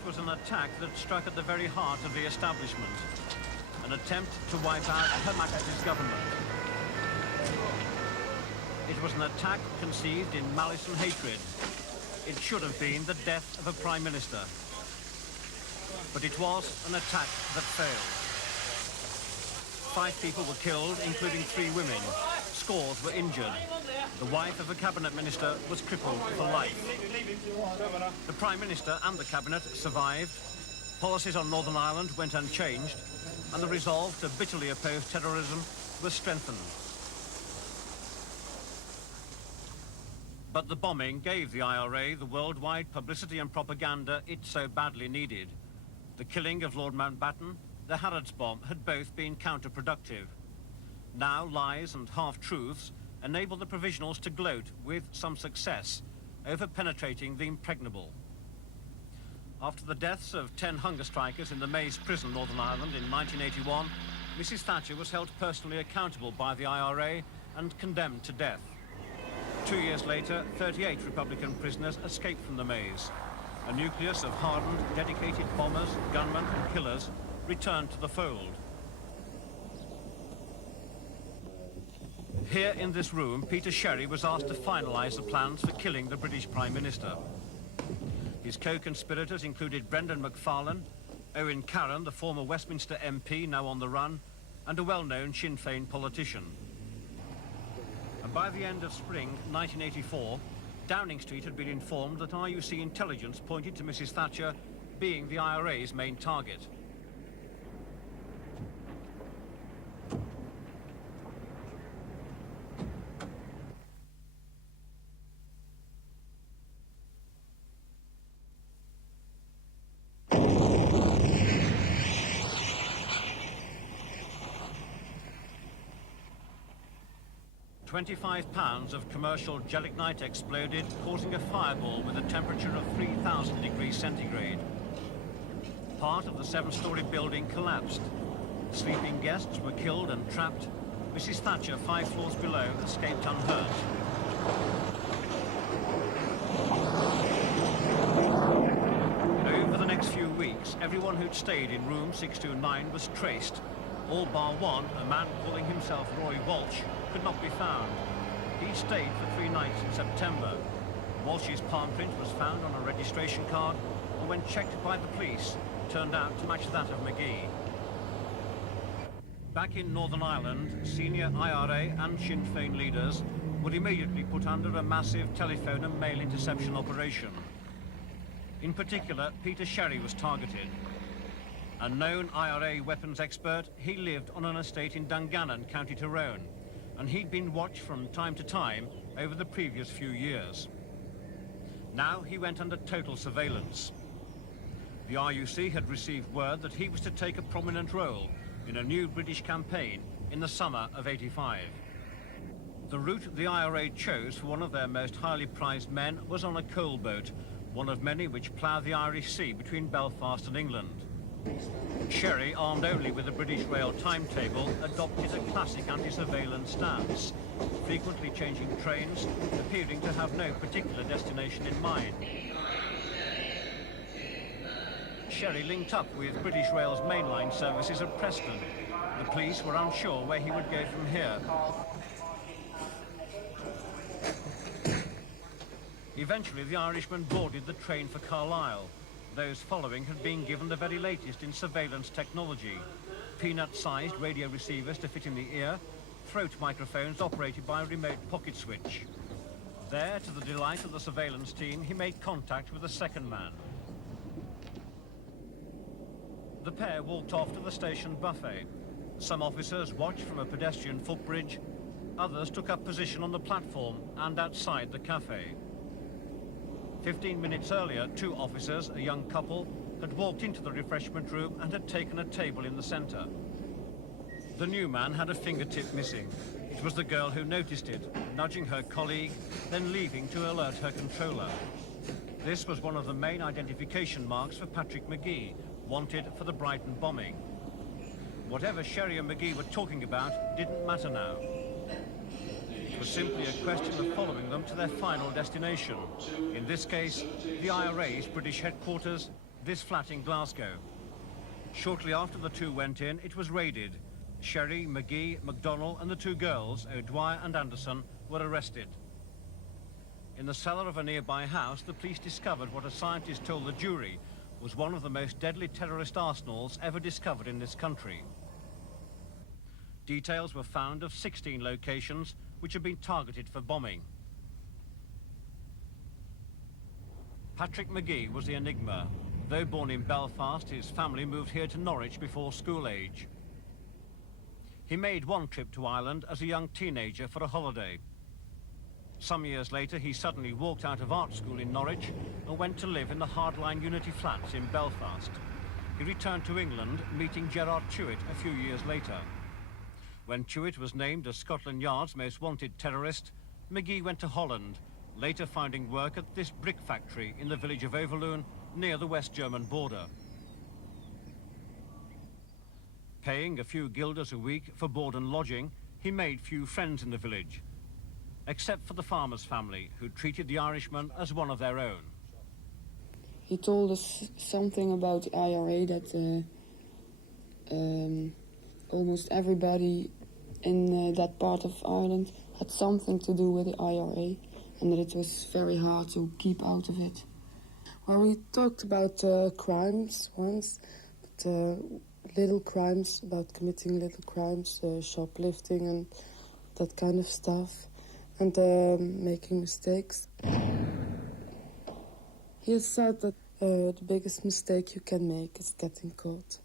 It was an attack that struck at the very heart of the establishment. An attempt to wipe out Her Majesty's government. It was an attack conceived in malice and hatred. It should have been the death of a Prime Minister. But it was an attack that failed. 5 people were killed, including 3 women. Scores were injured. The wife of a cabinet minister was crippled for life. The Prime Minister and the cabinet survived. Policies on Northern Ireland went unchanged, and the resolve to bitterly oppose terrorism was strengthened. But the bombing gave the IRA the worldwide publicity and propaganda it so badly needed. The killing of Lord Mountbatten, the Harrods bomb had both been counterproductive. Now lies and half-truths enable the provisionals to gloat with some success over penetrating the impregnable. After the deaths of 10 hunger strikers in the Maze prison, Northern Ireland, in 1981, Mrs. Thatcher was held personally accountable by the IRA and condemned to death. 2 years later, 38 Republican prisoners escaped from the Maze. A nucleus of hardened, dedicated bombers, gunmen and killers returned to the fold. Here in this room, Peter Sherry was asked to finalise the plans for killing the British Prime Minister. His co-conspirators included Brendan Macfarlane, Owen Carron, the former Westminster MP now on the run, and a well-known Sinn Féin politician. And by the end of spring 1984, Downing Street had been informed that RUC intelligence pointed to Mrs. Thatcher being the IRA's main target. £25 of commercial gelignite exploded, causing a fireball with a temperature of 3,000 degrees centigrade. Part of the 7-storey building collapsed. Sleeping guests were killed and trapped. Mrs. Thatcher, 5 floors below, escaped unhurt. Over the next few weeks, everyone who'd stayed in room 629 was traced. All bar one, a man calling himself Roy Walsh, could not be found. He stayed for 3 nights in September. Walsh's palm print was found on a registration card, and when checked by the police, turned out to match that of Magee. Back in Northern Ireland, senior IRA and Sinn Féin leaders were immediately put under a massive telephone and mail interception operation. In particular, Peter Sherry was targeted. A known IRA weapons expert, he lived on an estate in Dungannon, County Tyrone, and he'd been watched from time to time over the previous few years. Now he went under total surveillance. The RUC had received word that he was to take a prominent role in a new British campaign in the summer of '85. The route the IRA chose for one of their most highly prized men was on a coal boat, one of many which plough the Irish Sea between Belfast and England. Sherry, armed only with a British Rail timetable, adopted a classic anti-surveillance stance, frequently changing trains, appearing to have no particular destination in mind. Sherry linked up with British Rail's mainline services at Preston. The police were unsure where he would go from here. Eventually, the Irishman boarded the train for Carlisle. Those following had been given the very latest in surveillance technology. Peanut-sized radio receivers to fit in the ear, throat microphones operated by a remote pocket switch. There, to the delight of the surveillance team, he made contact with a second man. The pair walked off to the station buffet. Some officers watched from a pedestrian footbridge. Others took up position on the platform and outside the cafe. 15 minutes earlier, 2 officers, a young couple, had walked into the refreshment room and had taken a table in the centre. The new man had a fingertip missing. It was the girl who noticed it, nudging her colleague, then leaving to alert her controller. This was one of the main identification marks for Patrick Magee, wanted for the Brighton bombing. Whatever Sherry and Magee were talking about didn't matter now. It was simply a question of following them to their final destination. In this case, the IRA's British headquarters, this flat in Glasgow. Shortly after the two went in, it was raided. Sherry, Magee, MacDonald and the two girls, O'Dwyer and Anderson, were arrested. In the cellar of a nearby house, the police discovered what a scientist told the jury was one of the most deadly terrorist arsenals ever discovered in this country. Details were found of 16 locations which had been targeted for bombing. Patrick Magee was the enigma. Though born in Belfast, his family moved here to Norwich before school age. He made one trip to Ireland as a young teenager for a holiday. Some years later, he suddenly walked out of art school in Norwich and went to live in the hardline Unity flats in Belfast. He returned to England, meeting Gerard Chewett a few years later. When Chewett was named as Scotland Yard's most wanted terrorist, Magee went to Holland, later finding work at this brick factory in the village of Overloon, near the West German border. Paying a few guilders a week for board and lodging, he made few friends in the village, except for the farmer's family, who treated the Irishman as one of their own. He told us something about the IRA, that almost everybody in that part of Ireland had something to do with the IRA, and that it was very hard to keep out of it. Well, we talked about crimes once, but little crimes, about committing little crimes, shoplifting and that kind of stuff, and making mistakes. He has said that the biggest mistake you can make is getting caught.